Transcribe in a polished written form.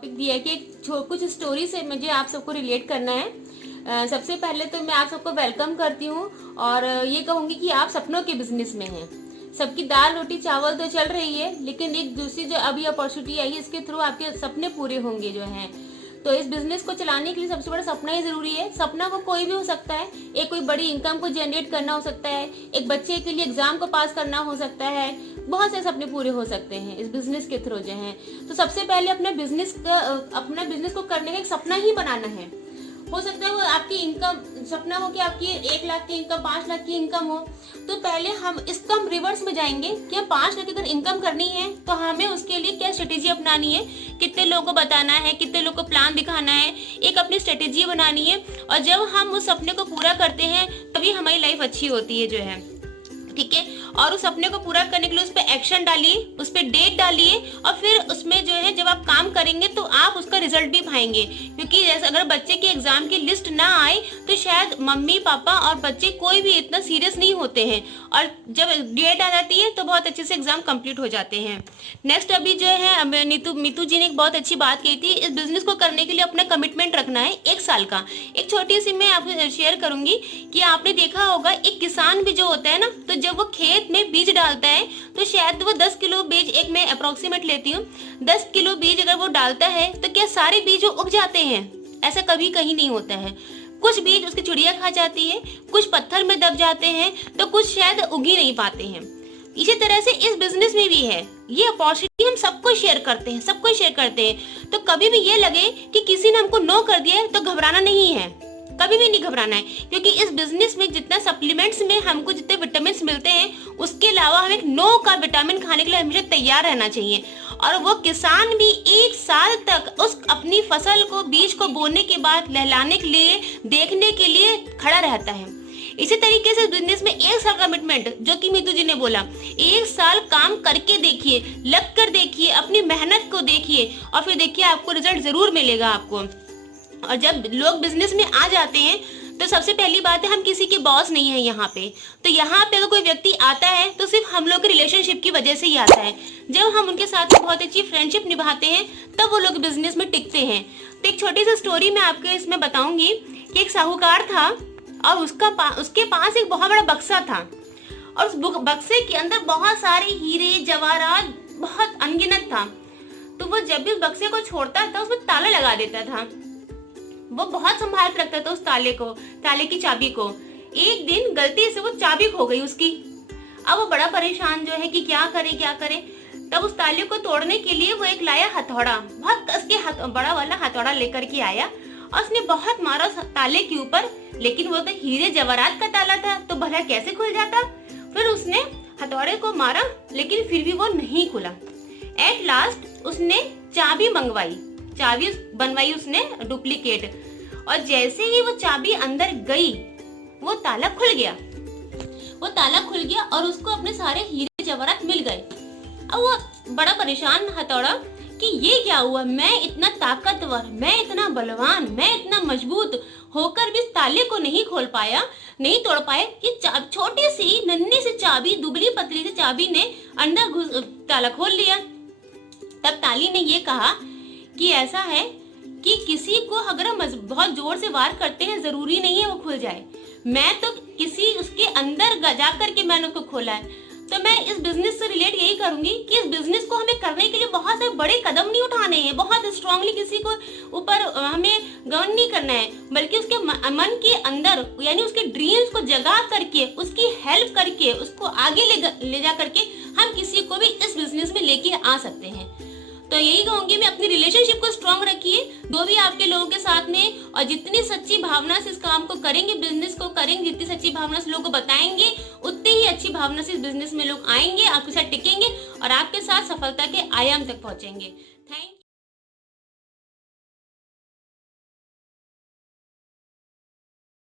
Topic दिया है कि कुछ स्टोरी से मुझे आप सबको रिलेट करना है। सबसे पहले तो मैं आप सबको वेलकम करती हूँ और ये कहूँगी कि आप सपनों के बिजनेस में हैं। सबकी दाल रोटी चावल तो चल रही है, लेकिन एक दूसरी जो अभी अपॉर्चुनिटी आई है, इसके थ्रू आपके सपने पूरे होंगे जो हैं। तो इस बिजनेस को चलाने के लिए सबसे बड़ा सपना ही जरूरी है। सपना को कोई भी हो सकता है, एक कोई बड़ी इनकम को जनरेट करना हो सकता है, एक बच्चे के लिए एग्जाम को पास करना हो सकता है, बहुत से सपने पूरे हो सकते हैं इस बिजनेस के थ्रू जो है। तो सबसे पहले अपने बिजनेस को करने का एक सपना ही बनाना है। हो सकता है वो आपकी इनकम सपना हो कि आपकी 1 लाख की इनकम, 5 लाख की इनकम हो। तो पहले हम रिवर्स में जाएंगे कि हम 5 लाख की अगर इनकम करनी है तो हमें उसके लिए क्या स्ट्रेटेजी अपनानी है, कितने लोगों को बताना है, कितने लोगों को प्लान दिखाना है, एक अपनी स्ट्रेटेजी बनानी है। और जब हम उस सपने को पूरा करते हैं तभी हमारी लाइफ अच्छी होती है जो है, ठीक है। और उस सपने को पूरा करने के लिए उस पर एक्शन डालिए, उस पर डेट डालिए और फिर उसमें जो है जब आप काम करेंगे तो आप उसका रिजल्ट भी पाएंगे। क्योंकि जैसे अगर बच्चे के एग्जाम की लिस्ट ना आए तो शायद मम्मी पापा और बच्चे कोई भी इतना सीरियस नहीं होते हैं, और जब डेट आ जाती है तो बहुत अच्छे से एग्जाम कंप्लीट हो जाते हैं। नेक्स्ट अभी जो है मीतू जी ने एक बहुत अच्छी बात कही थी, इस बिजनेस को करने के लिए अपना कमिटमेंट रखना है 1 साल का। एक छोटी सी मैं आपको शेयर करूंगी कि आपने देखा होगा एक किसान भी जो होता है ना, तो जब वो खेत में बीज डालता है तो शायद वो 10 किलो बीज, एक मैं अप्रोक्सीमेट लेती हूँ, 10 किलो बीज अगर वो डालता है तो क्या सारे बीज उग जाते हैं? ऐसा कभी कहीं नहीं होता है। कुछ बीज उसकी चिड़िया खा जाती है, कुछ पत्थर में दब जाते हैं, तो कुछ शायद उग ही नहीं पाते हैं। इसी तरह से इस बिजनेस में भी है, ये अपॉर्चुनिटी हम सबको शेयर करते हैं, सबको शेयर करते हैं। तो कभी भी ये लगे कि किसी ने हमको नो कर दिया है तो घबराना नहीं है, कभी भी नहीं घबराना है। क्योंकि इस बिजनेस में जितना सप्लीमेंट्स में हमको जितने विटामिन मिलते हैं, उसके अलावा हमें एक नो का विटामिन खाने के लिए हमेशा तैयार रहना चाहिए। और वो किसान भी 1 साल तक उस अपनी फसल को, बीज को बोने के बाद लहलाने के लिए, देखने के लिए खड़ा रहता है। इसी तरीके से बिजनेस में 1 साल कमिटमेंट, जो कि मीतू जी ने बोला, 1 साल काम करके देखिए, लग कर देखिए, अपनी मेहनत को देखिए और फिर देखिए आपको रिजल्ट जरूर मिलेगा आपको। और जब लोग बिजनेस में आ जाते हैं तो सबसे पहली बात है, हम किसी के बॉस नहीं है यहाँ पे। तो यहाँ पे अगर कोई व्यक्ति आता है तो सिर्फ हम लोग के रिलेशनशिप की वजह से ही आता है। जब हम उनके साथ बहुत अच्छी फ्रेंडशिप निभाते हैं तब वो लोग बिजनेस में टिकते हैं। तो एक छोटी सी स्टोरी मैं आपको इसमें बताऊंगी कि एक साहूकार था और उसके पास एक बहुत बड़ा बक्सा था, और उस बक्से के अंदर बहुत सारे हीरे जवाहरात बहुत अनगिनत था। तो वो जब भी उस बक्से को छोड़ता था उसमें ताला लगा देता था। वो बहुत संभाल के रखता था उस ताले की चाबी को। एक दिन गलती से वो चाबी खो गई उसकी। अब वो बड़ा परेशान जो है कि क्या करे। तब उस ताले को तोड़ने के लिए वो एक लाया हथौड़ा, बहुत कस के बड़ा वाला हथौड़ा लेकर के आया और उसने बहुत मारा ताले के ऊपर। लेकिन वो तो हीरे जवाहरात का ताला था, तो भला कैसे खुल जाता। फिर उसने हथौड़े को मारा लेकिन फिर भी वो नहीं खुला। एट लास्ट उसने चाबी बनवाई उसने डुप्लीकेट, और जैसे ही वो चाबी अंदर गई वो ताला खुल गया और उसको अपने सारे हीरे जवाहरात मिल गए। अब वो बड़ा परेशान हथौड़ा कि ये क्या हुआ, मैं इतना ताकतवर, मैं इतना बलवान, मैं इतना मजबूत होकर भी इस ताले को नहीं खोल पाया, नहीं तोड़ पाया। कि छोटी सी नन्ही सी चाबी, दुबली पतली सी चाबी ने अंदर ताला खोल लिया। तब ताली ने ये कहा कि ऐसा है कि किसी को अगर हम बहुत जोर से वार करते हैं जरूरी नहीं है वो खुल जाए। मैं तो किसी उसके अंदर जा करके मैंने उसको खोला है। तो मैं इस बिजनेस से रिलेट यही करूंगी कि इस बिजनेस को हमें करने के लिए बहुत से बड़े कदम नहीं उठाने हैं, बहुत स्ट्रांगली किसी को ऊपर हमें गवर्न नहीं करना है, बल्कि उसके मन के अंदर यानी उसके ड्रीम्स को जगा करके, उसकी हेल्प करके, उसको आगे ले जा करके हम किसी को भी इस बिजनेस में लेके आ सकते हैं। तो यही कहूंगी मैं, अपनी रिलेशनशिप को स्ट्रांग रखिए, जो भी आपके लोगों के साथ में, और जितनी सच्ची भावना से इस काम को करेंगे, बिजनेस को करेंगे, जितनी सच्ची भावना से लोगों को बताएंगे, उतनी ही अच्छी भावना से इस बिजनेस में लोग आएंगे, आपके साथ टिकेंगे और आपके साथ सफलता के आयाम तक पहुंचेंगे।